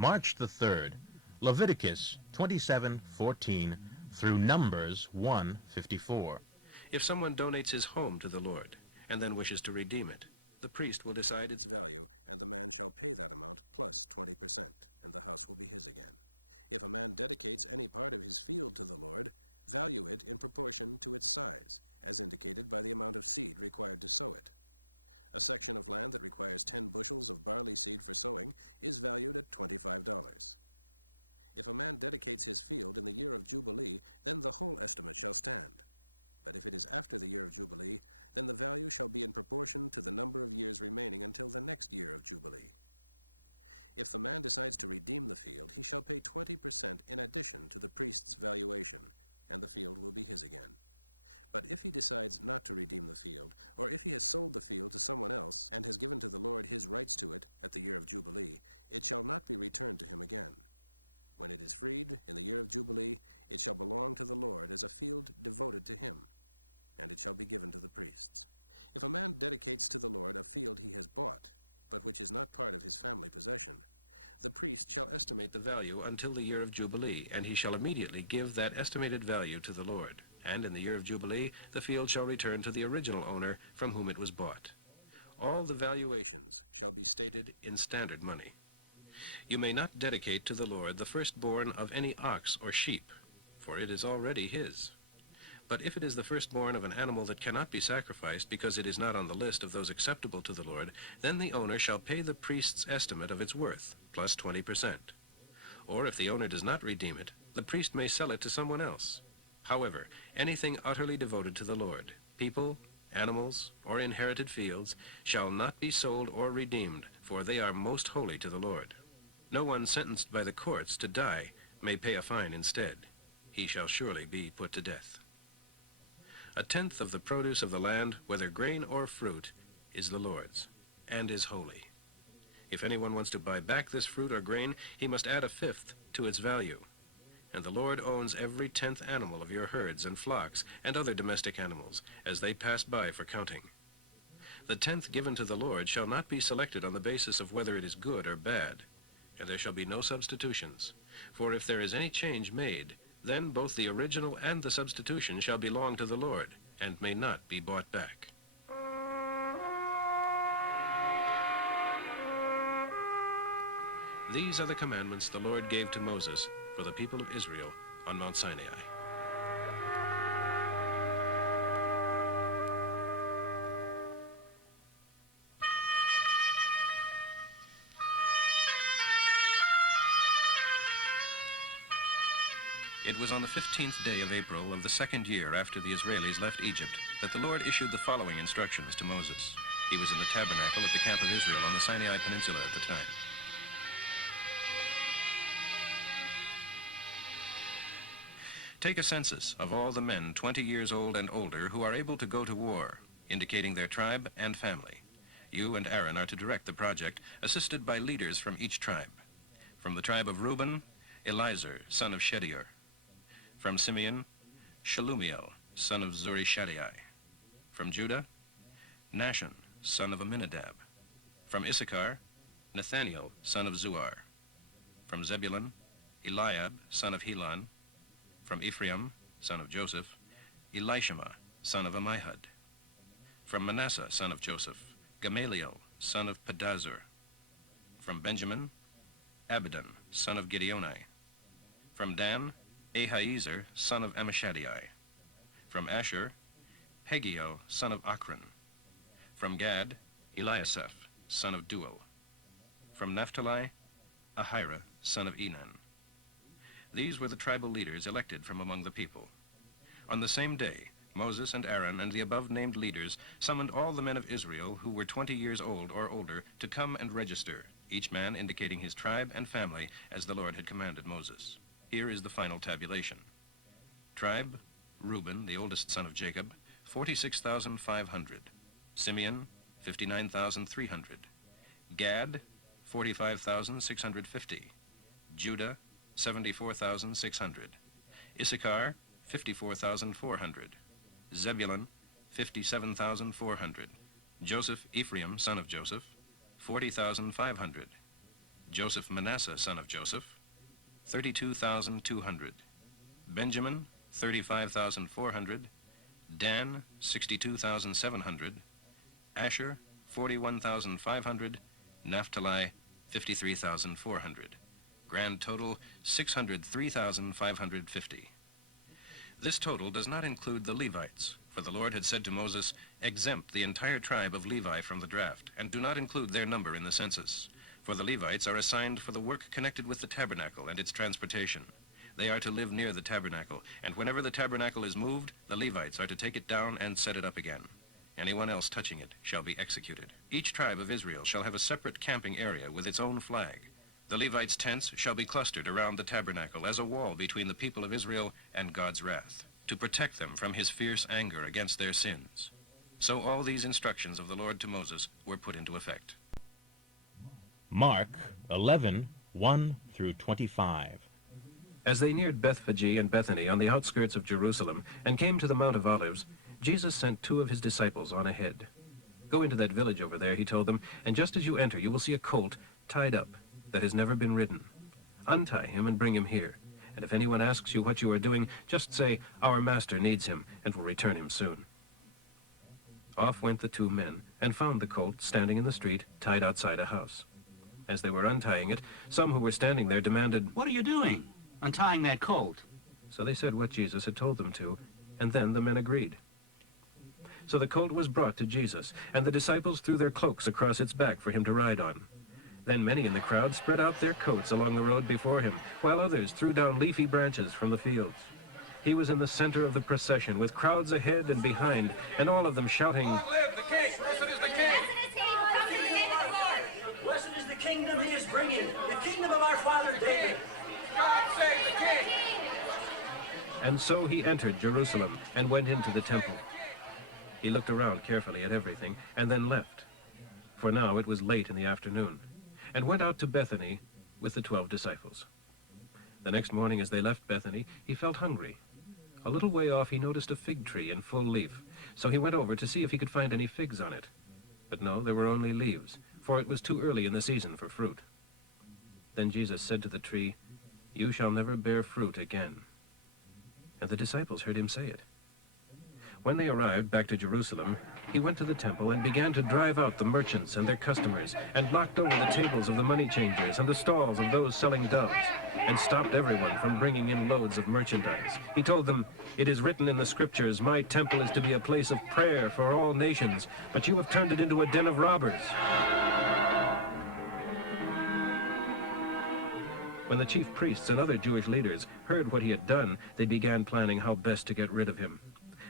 March the 3rd, Leviticus 27:14 through Numbers 1:54. If someone donates his home to the Lord and then wishes to redeem it, the priest will decide its value. Estimate the value until the year of Jubilee, and he shall immediately give that estimated value to the Lord. And in the year of Jubilee, the field shall return to the original owner from whom it was bought. All the valuations shall be stated in standard money. You may not dedicate to the Lord the firstborn of any ox or sheep, for it is already his. But if it is the firstborn of an animal that cannot be sacrificed because it is not on the list of those acceptable to the Lord, then the owner shall pay the priest's estimate of its worth, plus 20%. Or if the owner does not redeem it, the priest may sell it to someone else. However, anything utterly devoted to the Lord, people, animals, or inherited fields, shall not be sold or redeemed, for they are most holy to the Lord. No one sentenced by the courts to die may pay a fine instead. He shall surely be put to death. A tenth of the produce of the land, whether grain or fruit, is the Lord's, and is holy. If anyone wants to buy back this fruit or grain, he must add a fifth to its value. And the Lord owns every 10th animal of your herds and flocks and other domestic animals, as they pass by for counting. The 10th given to the Lord shall not be selected on the basis of whether it is good or bad, and there shall be no substitutions. For if there is any change made, then both the original and the substitution shall belong to the Lord, and may not be bought back. These are the commandments the Lord gave to Moses for the people of Israel on Mount Sinai. It was on the 15th day of April of the second year after the Israelis left Egypt that the Lord issued the following instructions to Moses. He was in the tabernacle at the camp of Israel on the Sinai Peninsula at the time. Take a census of all the men 20 years old and older who are able to go to war, indicating their tribe and family. You and Aaron are to direct the project, assisted by leaders from each tribe. From the tribe of Reuben, Elizur, son of Shedeur. From Simeon, Shalumiel, son of Zurishadai. From Judah, Nashon, son of Aminadab. From Issachar, Nathaniel, son of Zuar. From Zebulun, Eliab, son of Helon. From Ephraim, son of Joseph, Elishama, son of Ammihud. From Manasseh, son of Joseph, Gamaliel, son of Pedazur. From Benjamin, Abidan, son of Gideoni. From Dan, Ahiezer, son of Ammishaddai. From Asher, Hegiel, son of Akron. From Gad, Eliasaph, son of Duel. From Naphtali, Ahira, son of Enan. These were the tribal leaders elected from among the people. On the same day, Moses and Aaron and the above-named leaders summoned all the men of Israel who were 20 years old or older to come and register, each man indicating his tribe and family as the Lord had commanded Moses. Here is the final tabulation. Tribe, Reuben, the oldest son of Jacob, 46,500. Simeon, 59,300. Gad, 45,650. Judah, 74,600. Issachar, 54,400. Zebulun, 57,400. Joseph, Ephraim, son of Joseph, 40,500. Joseph Manasseh, son of Joseph, 32,200. Benjamin, 35,400. Dan, 62,700. Asher, 41,500. Naphtali, 53,400. Grand total, 603,550. This total does not include the Levites, for the Lord had said to Moses, "Exempt the entire tribe of Levi from the draft, and do not include their number in the census. For the Levites are assigned for the work connected with the tabernacle and its transportation. They are to live near the tabernacle, and whenever the tabernacle is moved, the Levites are to take it down and set it up again. Anyone else touching it shall be executed. Each tribe of Israel shall have a separate camping area with its own flag. The Levites' tents shall be clustered around the tabernacle as a wall between the people of Israel and God's wrath, to protect them from his fierce anger against their sins." So all these instructions of the Lord to Moses were put into effect. Mark 11:1 through 25. As they neared Bethphage and Bethany on the outskirts of Jerusalem and came to the Mount of Olives, Jesus sent 2 of his disciples on ahead. "Go into that village over there," he told them, "and just as you enter, you will see a colt tied up that has never been ridden. Untie him and bring him here. And if anyone asks you what you are doing, just say, 'Our master needs him, and will return him soon.'" Off went the 2 men and found the colt standing in the street, tied outside a house. As they were untying it, some who were standing there demanded, "What are you doing, untying that colt?" So they said what Jesus had told them to, and then the men agreed. So the colt was brought to Jesus, and the disciples threw their cloaks across its back for him to ride on. Then many in the crowd spread out their coats along the road before him, while others threw down leafy branches from the fields. He was in the center of the procession, with crowds ahead and behind, and all of them shouting, "Long live the King! Blessed is the King! Blessed is the kingdom he is bringing, the kingdom of our father David. God save the King!" And so he entered Jerusalem and went into the temple. He looked around carefully at everything, and then left, for now it was late in the afternoon, and went out to Bethany with the 12 disciples. The next morning as they left Bethany, he felt hungry. A little way off he noticed a fig tree in full leaf, so he went over to see if he could find any figs on it. But no, there were only leaves, for it was too early in the season for fruit. Then Jesus said to the tree, "You shall never bear fruit again." And the disciples heard him say it. When they arrived back to Jerusalem, he went to the temple and began to drive out the merchants and their customers, and knocked over the tables of the money changers and the stalls of those selling doves, and stopped everyone from bringing in loads of merchandise. He told them, "It is written in the scriptures, 'My temple is to be a place of prayer for all nations,' but you have turned it into a den of robbers." When the chief priests and other Jewish leaders heard what he had done, they began planning how best to get rid of him.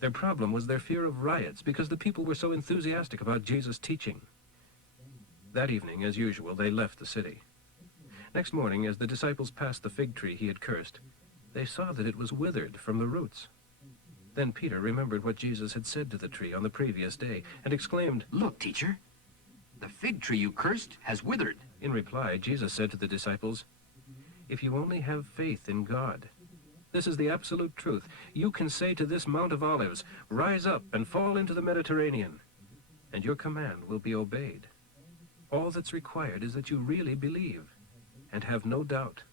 Their problem was their fear of riots, because the people were so enthusiastic about Jesus' teaching. That evening, as usual, they left the city. Next morning, as the disciples passed the fig tree he had cursed, they saw that it was withered from the roots. Then Peter remembered what Jesus had said to the tree on the previous day, and exclaimed, "Look, teacher, the fig tree you cursed has withered." In reply, Jesus said to the disciples, "If you only have faith in God, this is the absolute truth. You can say to this Mount of Olives, 'Rise up and fall into the Mediterranean,' and your command will be obeyed. All that's required is that you really believe and have no doubt.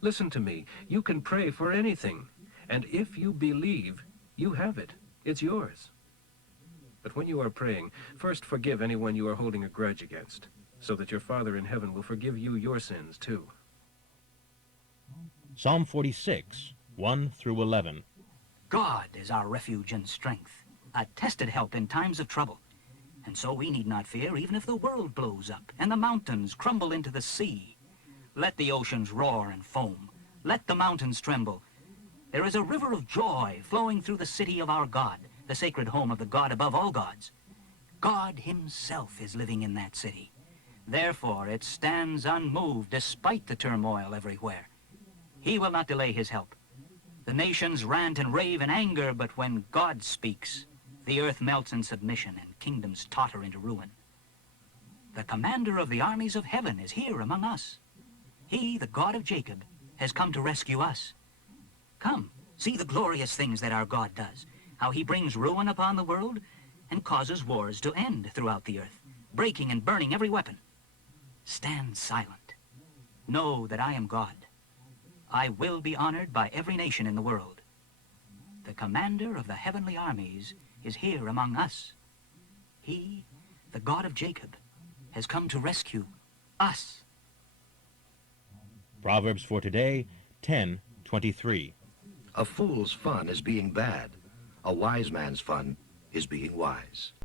Listen to me. You can pray for anything, and if you believe, you have it. It's yours. But when you are praying, first forgive anyone you are holding a grudge against, so that your Father in heaven will forgive you your sins too." Psalm 46, 1 through 11. God is our refuge and strength, a tested help in times of trouble. And so we need not fear even if the world blows up and the mountains crumble into the sea. Let the oceans roar and foam. Let the mountains tremble. There is a river of joy flowing through the city of our God, the sacred home of the God above all gods. God himself is living in that city. Therefore it stands unmoved despite the turmoil everywhere. He will not delay his help. The nations rant and rave in anger, but when God speaks, the earth melts in submission and kingdoms totter into ruin. The commander of the armies of heaven is here among us. He, the God of Jacob, has come to rescue us. Come, see the glorious things that our God does, how he brings ruin upon the world and causes wars to end throughout the earth, breaking and burning every weapon. Stand silent Know that I am God. I will be honored by every nation in the world. The commander of the heavenly armies is here among us. He, the God of Jacob, has come to rescue us. Proverbs for today, 10:23. A fool's fun is being bad. A wise man's fun is being wise.